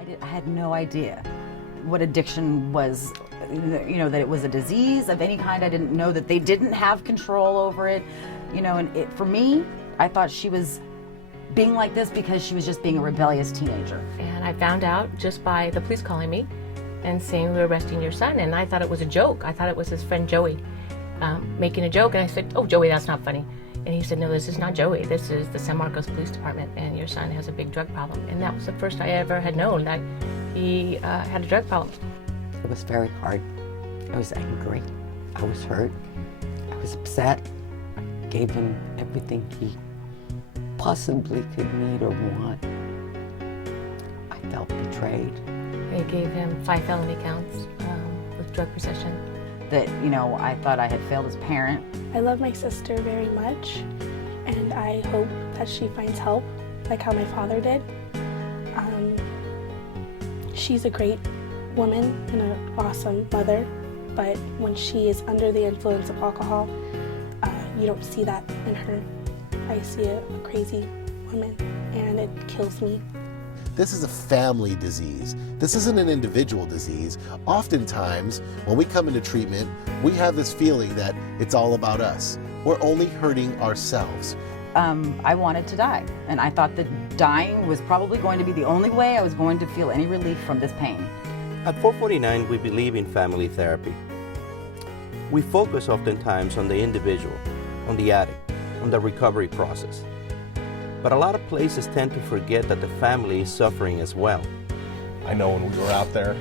I had no idea what addiction was, that it was a disease of any kind. I didn't know that they didn't have control over it, and for me, I thought she was being like this because she was just being a rebellious teenager. And I found out just by the police calling me and saying, we're arresting your son, and I thought it was a joke. I thought it was his friend Joey making a joke, and I said, oh, Joey, that's not funny. And he said, no, this is not Joey. This is the San Marcos Police Department, and your son has a big drug problem. And that was the first I ever had known that he had a drug problem. It was very hard. I was angry. I was hurt. I was upset. I gave him everything he possibly could need or want. I felt betrayed. They gave him 5 felony counts with drug possession. That, I thought I had failed as a parent. I love my sister very much, and I hope that she finds help, like how my father did. She's a great woman and an awesome mother, but when she is under the influence of alcohol, you don't see that in her. I see a crazy woman, and it kills me. This is a family disease. This isn't an individual disease. Oftentimes, when we come into treatment, we have this feeling that it's all about us. We're only hurting ourselves. I wanted to die, and I thought that dying was probably going to be the only way I was going to feel any relief from this pain. At 449, we believe in family therapy. We focus oftentimes on the individual, on the addict, on the recovery process. But a lot of places tend to forget that the family is suffering as well. I know when we were out there,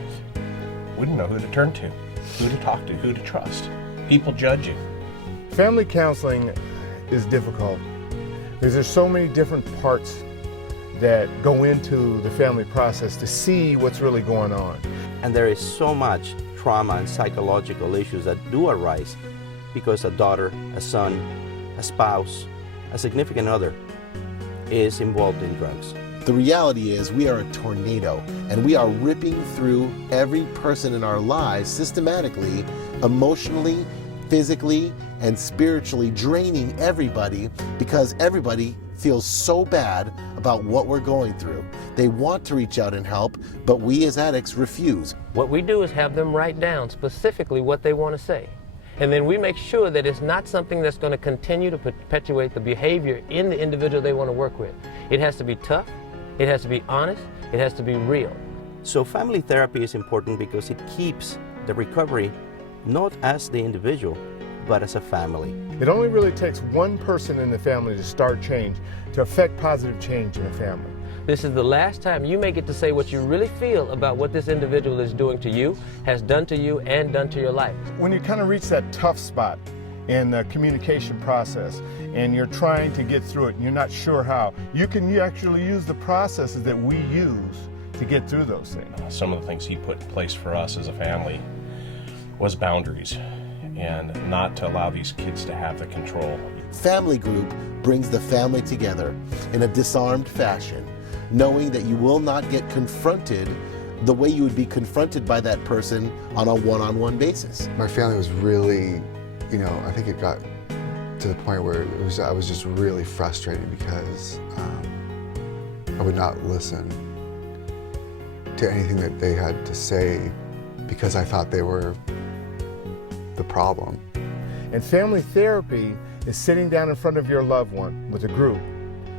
we didn't know who to turn to, who to talk to, who to trust. People judge you. Family counseling is difficult because there's so many different parts that go into the family process to see what's really going on. And there is so much trauma and psychological issues that do arise because a daughter, a son, a spouse, a significant other is involved in drugs. The reality is we are a tornado, and we are ripping through every person in our lives systematically, emotionally, physically, and spiritually, draining everybody because everybody feels so bad about what we're going through. They want to reach out and help, but we as addicts refuse. What we do is have them write down specifically what they want to say. And then we make sure that it's not something that's going to continue to perpetuate the behavior in the individual they want to work with. It has to be tough, it has to be honest, it has to be real. So family therapy is important because it keeps the recovery not as the individual, but as a family. It only really takes one person in the family to start change, to affect positive change in a family. This is the last time you may get to say what you really feel about what this individual is doing to you, has done to you, and done to your life. When you kind of reach that tough spot in the communication process and you're trying to get through it and you're not sure how, you actually use the processes that we use to get through those things. Some of the things he put in place for us as a family was boundaries and not to allow these kids to have the control. Family group brings the family together in a disarmed fashion, knowing that you will not get confronted the way you would be confronted by that person on a one-on-one basis. My family was really, I think it got to the point where I was just really frustrated because I would not listen to anything that they had to say because I thought they were the problem. And family therapy is sitting down in front of your loved one with a group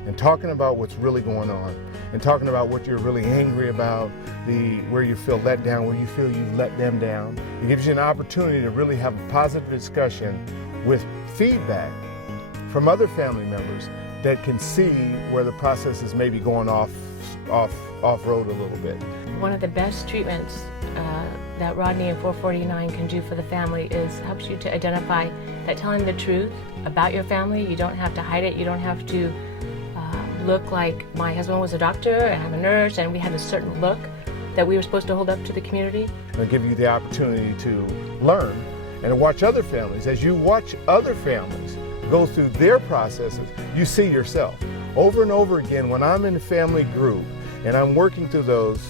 and talking about what's really going on and talking about what you're really angry about, where you feel let down, where you feel you let them down. It gives you an opportunity to really have a positive discussion with feedback from other family members that can see where the process is maybe going off road a little bit. One of the best treatments that Rodney and 449 can do for the family is helps you to identify that telling the truth about your family, you don't have to hide it, you don't have to look like my husband was a doctor and I'm a nurse and we had a certain look that we were supposed to hold up to the community. It'll give you the opportunity to learn and to watch other families. As you watch other families go through their processes, you see yourself. Over and over again, when I'm in a family group and I'm working through those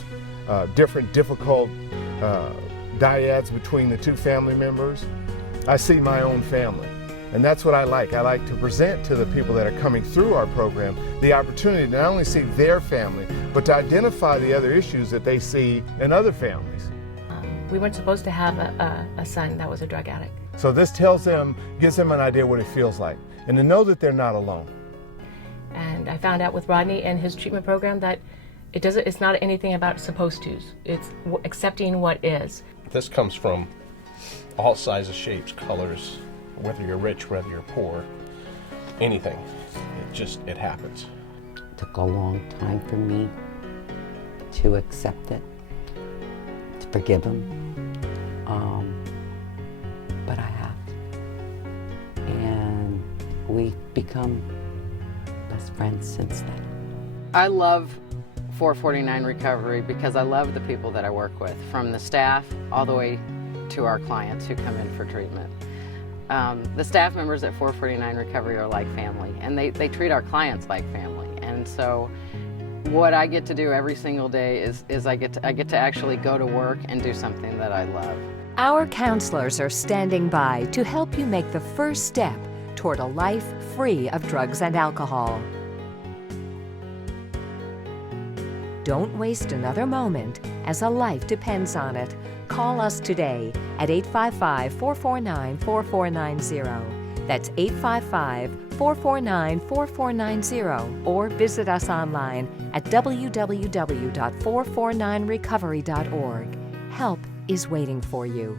different difficult dyads between the two family members, I see my own family. And that's what I like. I like to present to the people that are coming through our program the opportunity to not only see their family, but to identify the other issues that they see in other families. We weren't supposed to have a son that was a drug addict. So this gives them an idea what it feels like, and to know that they're not alone. And I found out with Rodney and his treatment program that it's not anything about supposed to's. It's accepting what is. This comes from all sizes, shapes, colors, whether you're rich, whether you're poor, anything. It happens. It took a long time for me to accept it, to forgive him, but I have. And we've become best friends since then. I love 449 Recovery because I love the people that I work with, from the staff all the way to our clients who come in for treatment. The staff members at 449 Recovery are like family, and they treat our clients like family. And so what I get to do every single day is I get to actually go to work and do something that I love. Our counselors are standing by to help you make the first step toward a life free of drugs and alcohol. Don't waste another moment, as a life depends on it. Call us today at 855-449-4490. That's 855-449-4490, or visit us online at www.449recovery.org. Help is waiting for you.